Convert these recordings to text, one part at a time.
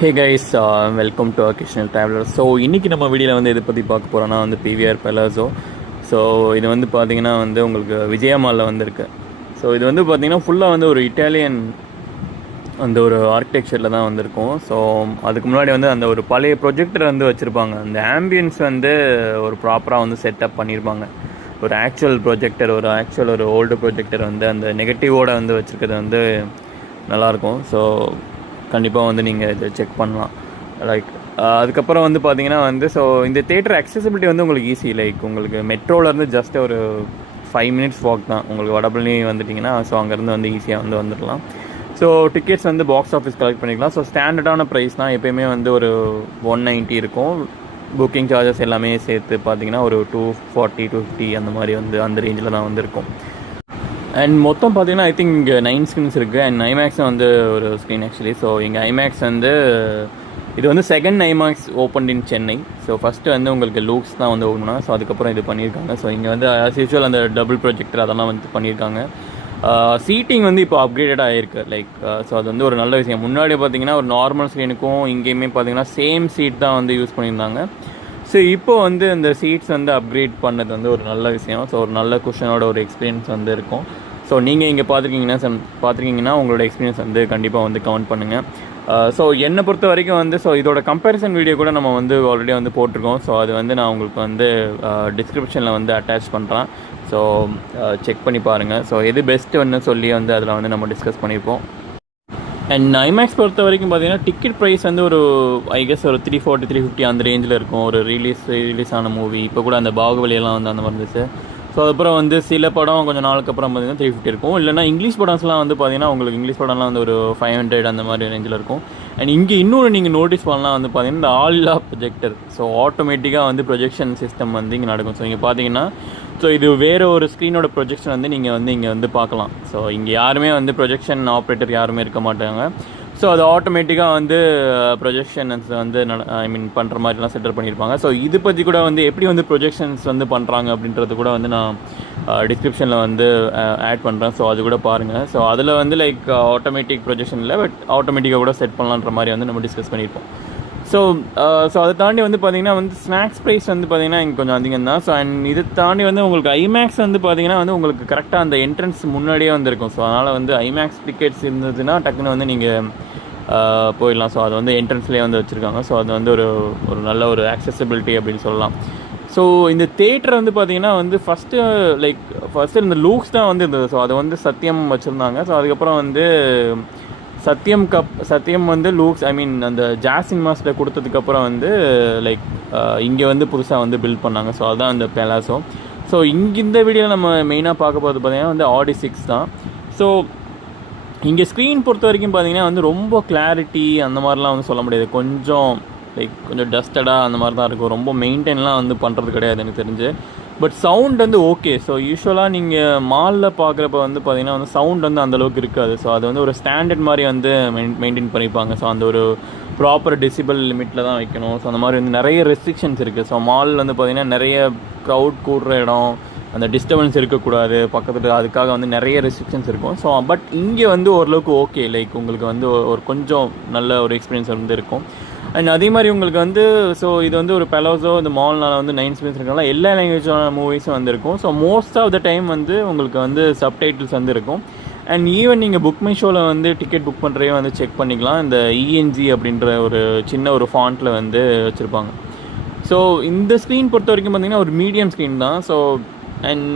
Hey guys, welcome to occasional traveller. So இன்றைக்கி நம்ம வீடியோவில் வந்து இதை பற்றி பார்க்க போகிறோன்னா வந்து PVR Palazzo. ஸோ இது வந்து பார்த்திங்கன்னா வந்து உங்களுக்கு விஜயா மாலில் வந்துருக்கு. ஸோ இது வந்து பார்த்திங்கன்னா ஃபுல்லாக வந்து ஒரு இட்டாலியன் அந்த ஒரு ஆர்கிடெக்சரில் தான் வந்திருக்கும். ஸோ அதுக்கு முன்னாடி வந்து அந்த ஒரு பழைய ப்ரொஜெக்டர் வந்து வச்சுருப்பாங்க. அந்த ஆம்பியன்ஸ் வந்து ஒரு ப்ராப்பராக வந்து செட்டப் பண்ணியிருப்பாங்க. ஒரு ஆக்சுவல் ப்ரொஜெக்டர், ஒரு ஓல்டு ப்ரொஜெக்டர் வந்து அந்த நெகட்டிவோடு வந்து வச்சுருக்கிறது வந்து நல்லாயிருக்கும். ஸோ கண்டிப்பாக வந்து நீங்கள் இதை செக் பண்ணலாம். லைக் அதுக்கப்புறம் வந்து பார்த்தீங்கன்னா வந்து ஸோ இந்த தேட்டர் அக்சசிபிலிட்டி வந்து உங்களுக்கு ஈஸி. லைக் உங்களுக்கு மெட்ரோலேருந்து ஜஸ்ட் ஒரு 5 minutes வாக் தான். உங்களுக்கு வடபழனி வந்துட்டிங்கன்னா ஸோ அங்கேருந்து வந்து ஈஸியாக வந்து வந்துடலாம். ஸோ டிக்கெட்ஸ் வந்து பாக்ஸ் ஆஃபீஸ் கலெக்ட் பண்ணிக்கலாம். ஸோ ஸ்டாண்டர்டான ப்ரைஸ் தான். எப்போயுமே வந்து ஒரு 190 இருக்கும். புக்கிங் சார்ஜஸ் எல்லாமே சேர்த்து பார்த்தீங்கன்னா ஒரு 240 250 அந்த மாதிரி வந்து அந்த ரேஞ்சில் தான் வந்து இருக்கும். அண்ட் மொத்தம் பார்த்தீங்கன்னா ஐ திங்க் இங்கே 9 screens இருக்குது. அண்ட் ஐமேக்ஸ் வந்து ஒரு ஸ்க்ரீன் ஆக்சுவலி. ஸோ இங்கே ஐமேக்ஸ் வந்து இது வந்து second IMAX open in Chennai. So first வந்து உங்களுக்கு லூக்ஸ் தான் வந்து ஓப்பனா. ஸோ அதுக்கப்புறம் இது பண்ணியிருக்காங்க. ஸோ இங்கே வந்து ஆஸ் யூஸ்வல் அந்த டபுள் ப்ரொஜெக்டர் அதெல்லாம் வந்து பண்ணியிருக்காங்க. சீட்டிங் வந்து இப்போ அப்கிரேடடாக ஆகிருக்கு. லைக் ஸோ அது வந்து ஒரு நல்ல விஷயம். முன்னாடி பார்த்தீங்கன்னா ஒரு நார்மல் ஸ்க்ரீனுக்கும் இங்கேயுமே பார்த்தீங்கன்னா சேம் சீட் தான் வந்து யூஸ் பண்ணியிருந்தாங்க. ஸோ இப்போ வந்து இந்த சீட்ஸ் வந்து அப்கிரேட் பண்ணது வந்து ஒரு நல்ல விஷயம். ஸோ ஒரு நல்ல குஷனோட ஒரு எக்ஸ்பீரியன்ஸ் வந்து இருக்கும். ஸோ நீங்கள் இங்கே பார்த்துருக்கீங்கன்னா உங்களோட எக்ஸ்பீரியன்ஸ் வந்து கண்டிப்பாக வந்து கவுண்ட் பண்ணுங்கள். ஸோ என்னை பொறுத்த வரைக்கும் வந்து ஸோ இதோட கம்பேரிசன் வீடியோ கூட நம்ம வந்து ஆல்ரெடி வந்து போட்டிருக்கோம். ஸோ அது வந்து நான் உங்களுக்கு வந்து டிஸ்கிரிப்ஷனில் வந்து அட்டாச் பண்ணுறேன். ஸோ செக் பண்ணி பாருங்கள். ஸோ எது பெஸ்ட்டுன்னு சொல்லி வந்து அதில் வந்து நம்ம டிஸ்கஸ் பண்ணியிருப்போம். அண்ட் ஐமேக்ஸ் பொறுத்த வரைக்கும் பார்த்தீங்கன்னா டிக்கெட் ப்ரைஸ் வந்து ஒரு ஐ கெஸ் ஒரு 340 350 அந்த ரேஞ்சில் இருக்கும். ஒரு ரிலீஸ் ஆன மூவி இப்போ கூட அந்த பாகுபலியெல்லாம் வந்து அந்த மாதிரி இருந்துச்சு. ஸோ அதுக்கப்புறம் வந்து சில படம் கொஞ்சம் நாளுக்கு அப்புறம் பார்த்தீங்கன்னா 350 இருக்கும். இல்லைனா இங்கிலீஷ் படம்ஸ்லாம் வந்து பார்த்தீங்கன்னா உங்களுக்கு இங்கிலீஷ் படம்லாம் வந்து ஒரு 500 அந்த மாதிரி ரேஞ்சில் இருக்கும். அண்ட் இங்கே இன்னொரு நீங்கள் நோட்டீஸ் பண்ணலாம் வந்து பார்த்தீங்கன்னா இந்த ஆல் ப்ரொஜெக்டர். ஸோ ஆட்டோமேட்டிக்காக வந்து ப்ரொஜெக்ஷன் சிஸ்டம் வந்து இங்கே நடக்கும். ஸோ இங்கே பார்த்தீங்கன்னா ஸோ இது வேறு ஒரு ஸ்க்ரீனோட ப்ரொஜெக்ஷன் வந்து நீங்கள் வந்து இங்கே வந்து பார்க்கலாம். ஸோ இங்கே யாருமே வந்து ப்ரொஜெக்ஷன் ஆப்ரேட்டர் யாருமே இருக்க மாட்டாங்க. ஸோ அது ஆட்டோமேட்டிக்காக வந்து ப்ரொஜெக்ஷன்ஸ் வந்து பண்ணுற மாதிரிலாம் செட்டப் பண்ணியிருப்பாங்க. ஸோ இது பற்றி கூட வந்து எப்படி வந்து ப்ரொஜெக்ஷன்ஸ் வந்து பண்ணுறாங்க அப்படின்றது கூட வந்து நான் டிஸ்கிரிப்ஷனில் வந்து ஆட் பண்ணுறேன். ஸோ அது கூட பாருங்கள். ஸோ அதில் வந்து லைக் ஆட்டோமேட்டிக் ப்ரொஜெக்ஷன் இல்லை, பட் ஆட்டோமேட்டிக்காக கூட செட் பண்ணலான்ற மாதிரி வந்து நம்ம டிஸ்கஸ் பண்ணியிருப்போம். ஸோ அதை தாண்டி வந்து பார்த்திங்கன்னா வந்து ஸ்நாக்ஸ் ப்ரைஸ் வந்து பார்த்திங்கன்னா இங்கே கொஞ்சம் அதிகம் தான். ஸோ அண்ட் இதை தாண்டி வந்து உங்களுக்கு ஐமேக்ஸ் வந்து பார்த்திங்கன்னா வந்து உங்களுக்கு கரெக்டாக அந்த என்ட்ரன்ஸ் முன்னாடியே வந்துருக்கும். ஸோ அதனால் வந்து ஐமேக்ஸ் டிக்கெட்ஸ் இருந்ததுன்னா டக்குன்னு வந்து நீங்கள் போயிடலாம். ஸோ அது வந்து என்ட்ரன்ஸ்லேயே வந்து வச்சுருக்காங்க. ஸோ அது வந்து ஒரு நல்ல ஒரு ஆக்சசிபிலிட்டி அப்படின்னு சொல்லலாம். ஸோ இந்த தேட்டர் வந்து பார்த்திங்கன்னா வந்து ஃபஸ்ட்டு இந்த லூக்ஸ் தான் வந்து இருந்தது. ஸோ அதை வந்து சத்தியம் வச்சுருந்தாங்க. ஸோ அதுக்கப்புறம் வந்து சத்தியம் வந்து லூக்ஸ் அந்த ஜாஸ் சினிமாஸில் கொடுத்ததுக்கப்புறம் வந்து லைக் இங்கே வந்து புதுசாக வந்து பில்ட் பண்ணாங்க. ஸோ அதுதான் அந்த பெலாசோ. ஸோ இங்கே இந்த வீடியோவில் நம்ம மெயினாக பார்க்க போகிறது பார்த்திங்கன்னா வந்து ஆடி 6 தான். ஸோ இங்கே ஸ்க்ரீன் பொறுத்த வரைக்கும் பார்த்திங்கன்னா வந்து ரொம்ப கிளாரிட்டி அந்த மாதிரிலாம் வந்து சொல்ல முடியாது. கொஞ்சம் டஸ்டடாக அந்த மாதிரி தான் இருக்கும். ரொம்ப மெயின்டைன்லாம் வந்து பண்ணுறது கிடையாது எனக்கு தெரிஞ்சு. பட் சவுண்ட் வந்து ஓகே. ஸோ யூஸ்வலாக நீங்கள் மாலில் பார்க்குறப்ப வந்து பார்த்திங்கன்னா வந்து சவுண்ட் வந்து அந்தளவுக்கு இருக்காது. ஸோ அது வந்து ஒரு ஸ்டாண்டர்ட் மாதிரி வந்து மெயின்டைன் பண்ணிப்பாங்க. ஸோ அந்த ஒரு ப்ராப்பர் டெசிபல் லிமிட்டில் தான் வைக்கணும். ஸோ அந்த மாதிரி வந்து நிறைய ரெஸ்ட்ரிக்ஷன்ஸ் இருக்குது. ஸோ மாலில் வந்து பார்த்திங்கன்னா நிறைய க்ரௌட் கூடுற இடம், அந்த டிஸ்டர்பன்ஸ் இருக்கக்கூடாது பக்கத்தில், அதுக்காக வந்து நிறைய ரெஸ்ட்ரிக்ஷன்ஸ் இருக்கும். ஸோ பட் இங்கே வந்து ஓரளவுக்கு ஓகே. லைக் உங்களுக்கு வந்து ஒரு கொஞ்சம் நல்ல ஒரு எக்ஸ்பீரியன்ஸ் வந்து இருக்கும். அண்ட் அதே மாதிரி உங்களுக்கு வந்து ஸோ இது வந்து ஒரு பெலாசோ இந்த மால்னால் வந்து 9 screens இருக்கனால எல்லா லாங்குவேஜான மூவிஸும் வந்து இருக்கும். So most of the time வந்து உங்களுக்கு வந்து சப்டைட்டில்ஸ் வந்து இருக்கும். அண்ட் ஈவன் நீங்கள் புக் மை ஷோவில் வந்து டிக்கெட் புக் பண்ணுறதே வந்து செக் பண்ணிக்கலாம். இந்த இஎன்ஜி அப்படின்ற ஒரு சின்ன ஒரு ஃபாண்ட்டில் வந்து வச்சுருப்பாங்க. ஸோ இந்த ஸ்க்ரீன் பொறுத்த வரைக்கும் பார்த்திங்கன்னா ஒரு மீடியம் ஸ்க்ரீன் தான். ஸோ அண்ட்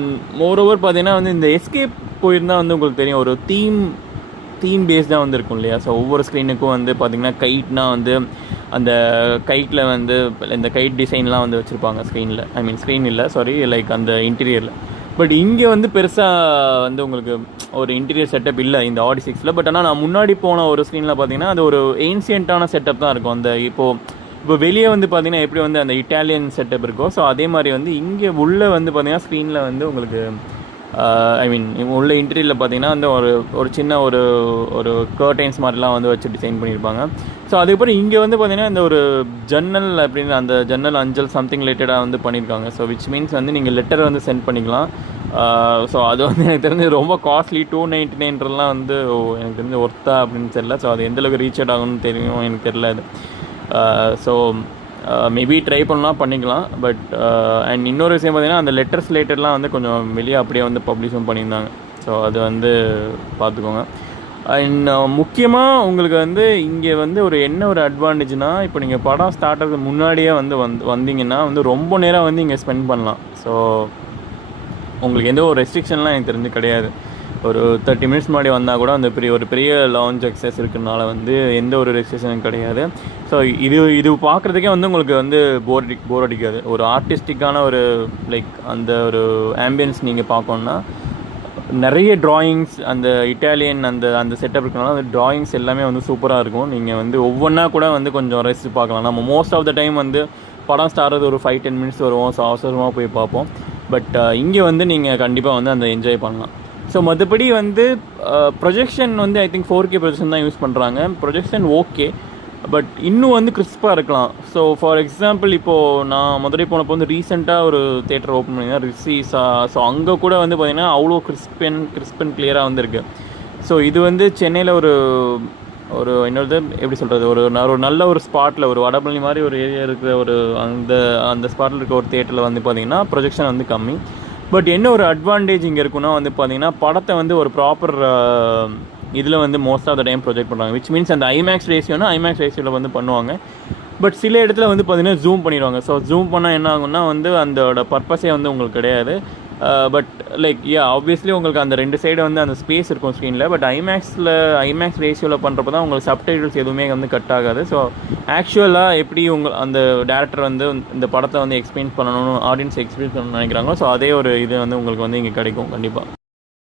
மோரோவர் பார்த்தீங்கன்னா வந்து இந்த எஸ்கேப் போயிருந்தால் வந்து உங்களுக்கு தெரியும் ஒரு தீம் பேஸ்டாக வந்து இருக்கும் இல்லையா. ஸோ ஒவ்வொரு ஸ்க்ரீனுக்கும் வந்து பார்த்திங்கன்னா கைட்னா வந்து அந்த கைட்டில் வந்து இந்த கைட் டிசைன்லாம் வந்து வச்சுருப்பாங்க ஸ்க்ரீன் இல்லை லைக் அந்த இன்டீரியரில். பட் இங்கே வந்து பெருசாக வந்து உங்களுக்கு ஒரு இன்டீரியர் செட்டப் இல்லை இந்த ஆடி 6ல். பட் ஆனால் நான் முன்னாடி போன ஒரு ஸ்க்ரீனில் பார்த்திங்கன்னா அது ஒரு ஏன்சியண்ட்டான செட்டப் தான் இருக்கும். அந்த இப்போ வெளியே வந்து பார்த்திங்கன்னா எப்படி வந்து அந்த இட்டாலியன் செட்டப் இருக்கோ ஸோ அதே மாதிரி வந்து இங்கே உள்ளே வந்து பார்த்திங்கன்னா ஸ்க்ரீனில் வந்து உங்களுக்கு உள்ள இன்டீரியரில் பார்த்தீங்கன்னா வந்து ஒரு சின்ன ஒரு கர்டைன்ஸ் மாதிரிலாம் வந்து வச்சு டிசைன் பண்ணியிருப்பாங்க. ஸோ அதுக்கப்புறம் இங்கே வந்து பார்த்தீங்கன்னா இந்த ஒரு ஜன்னல் அப்படின்னு அந்த ஜன்னல் அஞ்சல் சம்திங் ரிலேட்டடாக வந்து பண்ணியிருக்காங்க. ஸோ விச் மீன்ஸ் வந்து நீங்கள் லெட்டர் வந்து சென்ட் பண்ணிக்கலாம். ஸோ அது வந்து எனக்கு தெரிஞ்சு ரொம்ப காஸ்ட்லி 299லாம் வந்து எனக்கு தெரிஞ்சு ஒர்த்தா அப்படின்னு தெரியல. ஸோ அது எந்தளவுக்கு ரீச் அவுட் ஆகும்னு தெரியும் எனக்கு தெரியல அது. ஸோ மேபி ட்ரை பண்ணலாம் பண்ணிக்கலாம். பட் அண்ட் இன்னொரு விஷயம் பார்த்தீங்கன்னா அந்த லெட்டர்ஸ் ரிலேட்டட்லாம் வந்து கொஞ்சம் வெளியே அப்படியே வந்து பப்ளிஷும் பண்ணியிருந்தாங்க. ஸோ அது வந்து பார்த்துக்கோங்க. அண்ட் முக்கியமாக உங்களுக்கு வந்து இங்கே வந்து ஒரு அட்வான்டேஜ்னால், இப்போ நீங்கள் படம் ஸ்டார்ட் ஆகிறதுக்கு முன்னாடியே வந்தீங்கன்னா வந்து ரொம்ப நேரம் வந்து இங்கே ஸ்பெண்ட் பண்ணலாம். ஸோ உங்களுக்கு எந்த ஒரு ரெஸ்ட்ரிக்ஷன்லாம் எனக்கு தெரிஞ்சு கிடையாது. ஒரு 30 மினிட்ஸ் முன்னாடி வந்தால் கூட அந்த ஒரு பெரிய லான்ச் அக்சஸ் இருக்கிறதுனால வந்து எந்த ஒரு ரெஸ்ட்ரிக்ஷனும் கிடையாது. ஸோ இது பார்க்குறதுக்கே வந்து உங்களுக்கு வந்து போர் அடிக்காது. ஒரு ஆர்டிஸ்டிக்கான ஒரு லைக் அந்த ஒரு ஆம்பியன்ஸ் நீங்கள் பார்க்கணுன்னா நிறைய ட்ராயிங்ஸ், அந்த இட்டாலியன் அந்த செட்டப் இருக்கனால அந்த ட்ராயிங்ஸ் எல்லாமே வந்து சூப்பராக இருக்கும். நீங்கள் வந்து ஒவ்வொன்றா கூட வந்து கொஞ்சம் ரசித்து பார்க்கலாம். நம்ம மோஸ்ட் ஆஃப் த டைம் வந்து படம் ஸ்டார்ட் ஒரு 5-10 மினிட்ஸ் வருவோம். ஸோ அவசரமாக போய் பார்ப்போம். பட் இங்கே வந்து நீங்கள் கண்டிப்பாக வந்து அந்த என்ஜாய் பண்ணலாம். ஸோ மற்றபடி வந்து ப்ரொஜெக்ஷன் வந்து ஐ திங்க் 4K ப்ரொஜெக்ஷன் தான் யூஸ் பண்ணுறாங்க. ப்ரொஜெக்ஷன் ஓகே, பட் இன்னும் வந்து கிறிஸ்பாக இருக்கலாம். ஸோ ஃபார் எக்ஸாம்பிள் இப்போது நான் மதுரை போனப்போ வந்து ரீசெண்டாக ஒரு தேட்டர் ஓப்பன் பண்ணியிருந்தேன், ரிசீஸா. ஸோ அங்கே கூட வந்து பார்த்திங்கன்னா அவ்வளோ கிறிஸ்பன் கிளியராக வந்துருக்கு. ஸோ இது வந்து சென்னையில் ஒரு இன்னொரு எப்படி சொல்கிறது, ஒரு நல்ல ஒரு ஸ்பாட்டில், ஒரு வடபழனி மாதிரி ஒரு ஏரியா இருக்கிற அந்த ஸ்பாட்டில் இருக்க ஒரு தேட்டரில் வந்து பார்த்திங்கன்னா ப்ரொஜெக்ஷன் வந்து கம்மி. பட் என்ன ஒரு அட்வான்டேஜ் இங்கே இருக்குன்னா வந்து பார்த்திங்கன்னா படத்தை வந்து ஒரு ப்ராப்பர் இதில் வந்து most of the time project பண்ணுறாங்க. விச் மீன்ஸ் அந்த ஐமேக்ஸ் ரேஷியோவில் வந்து பண்ணுவாங்க. பட் சில இடத்துல வந்து பார்த்திங்கன்னா ஜூம் பண்ணிடுவாங்க. ஸோ ஜூம் பண்ணால் என்ன ஆகும்னா வந்து அதோட பர்பஸே வந்து உங்களுக்கு கிடையாது. பட் லைக் ஆப்வியஸ்லி உங்களுக்கு அந்த 2 சைடு வந்து அந்த ஸ்பேஸ் இருக்கும் ஸ்க்ரீனில். பட் ஐமேக்ஸ் ரேஷியோவில் பண்ணுறப்ப தான் உங்களுக்கு சப்டைட்டில்ஸ் எதுவுமே வந்து கட் ஆகாது. ஸோ ஆக்சுவலாக எப்படி அந்த டேரக்டர் வந்து இந்த படத்தை வந்து எக்ஸ்பிளைன் பண்ணணும், ஆடியன்ஸ் எக்ஸ்பிளைன் பண்ணணும்னு நினைக்கிறாங்களோ, ஸோ அதே ஒரு இது வந்து உங்களுக்கு வந்து இங்கே கிடைக்கும் கண்டிப்பாக.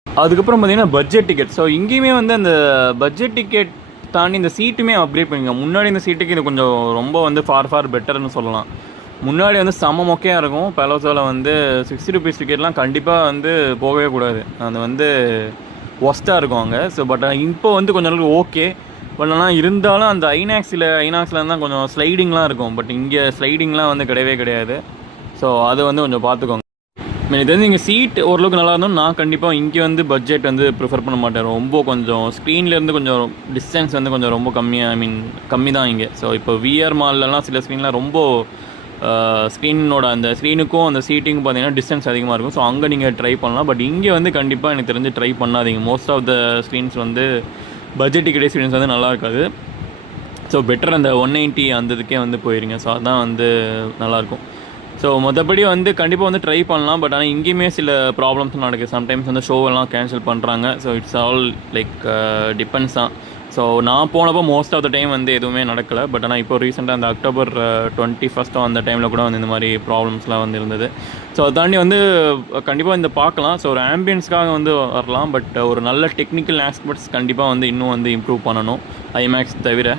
அதுக்கப்புறம் பார்த்தீங்கன்னா பட்ஜெட் டிக்கெட். ஸோ இங்கேயுமே வந்து அந்த பட்ஜெட் டிக்கெட் தாண்டி இந்த சீட்டுமே அப்கிரேட் பண்ணிங்க. முன்னாடி இந்த சீட்டுக்கு இது கொஞ்சம் ரொம்ப வந்து ஃபார் பெட்டர்னு சொல்லலாம். முன்னாடி வந்து செம்ம மொக்கையாக இருக்கும். பெலோசோவில் வந்து 60 ரூபீஸ் டிக்கெட்லாம் கண்டிப்பாக வந்து போகவே கூடாது. அது வந்து ஒஸ்ட்டாக இருக்கும் அங்கே. ஸோ பட் இப்போ வந்து கொஞ்சம் அளவுக்கு ஓகே. பட் ஆனால் இருந்தாலும் அந்த ஐநாக்ஸில் தான் கொஞ்சம் ஸ்லைடிங்லாம் இருக்கும். பட் இங்கே ஸ்லைடிங்லாம் வந்து கிடையாது. ஸோ அது வந்து கொஞ்சம் பார்த்துக்கோங்க. இது வந்து இங்கே சீட் ஓரளவுக்கு நல்லா இருந்தோம். நான் கண்டிப்பாக இங்கே வந்து பட்ஜெட் வந்து ப்ரிஃபர் பண்ண மாட்டேன். ரொம்ப கொஞ்சம் ஸ்க்ரீன்லேருந்து கொஞ்சம் டிஸ்டன்ஸ் வந்து கொஞ்சம் ரொம்ப கம்மி தான் இங்கே. ஸோ இப்போ விஆர் மால்லலாம் சில ஸ்க்ரீன்லாம் ரொம்ப ஸ்க்ரீனோட அந்த ஸ்க்ரீனுக்கும் அந்த சீட்டிங்கும் பார்த்தீங்கன்னா டிஸ்டன்ஸ் அதிகமாக இருக்கும். ஸோ அங்கே நீங்கள் ட்ரை பண்ணலாம். பட் இங்கே வந்து கண்டிப்பாக எனக்கு தெரிஞ்சு ட்ரை பண்ணாதீங்க. மோஸ்ட் ஆஃப் த ஸ்க்ரீன்ஸ் வந்து பட்ஜெட் டிக்கெட் எக்ஸ்பீரியன்ஸ் வந்து நல்லா இருக்காது. ஸோ பெட்டர் அந்த 190 அந்த இதுக்கே வந்து போயிருங்க. ஸோ அதுதான் வந்து நல்லாயிருக்கும். ஸோ மற்றபடி வந்து கண்டிப்பாக வந்து ட்ரை பண்ணலாம். பட் ஆனால் இங்கேயுமே சில ப்ராப்ளம்ஸ் நடக்குது. சம்டைம்ஸ் வந்து ஷோவெல்லாம் கேன்சல் பண்ணுறாங்க. So it's all like depends தான். ஸோ நான் போனப்போ மோஸ்ட் ஆஃப் த டைம் வந்து எதுவுமே நடக்கலை. பட் ஆனால் இப்போ ரீசெண்டாக அந்த அக்டோபர் 21 அந்த டைமில் கூட வந்து இந்த மாதிரி ப்ராப்ளம்ஸ்லாம் வந்து இருந்தது. ஸோ அதை தாண்டி வந்து கண்டிப்பாக இந்த பார்க்கலாம். ஸோ ஒரு ஆம்பியன்ஸ்க்காக வந்து வரலாம். பட் ஒரு நல்ல டெக்னிக்கல் ஆஸ்பெக்ட்ஸ் கண்டிப்பாக வந்து இன்னும் வந்து இம்ப்ரூவ் பண்ணணும் ஐமேக்ஸ் தவிர.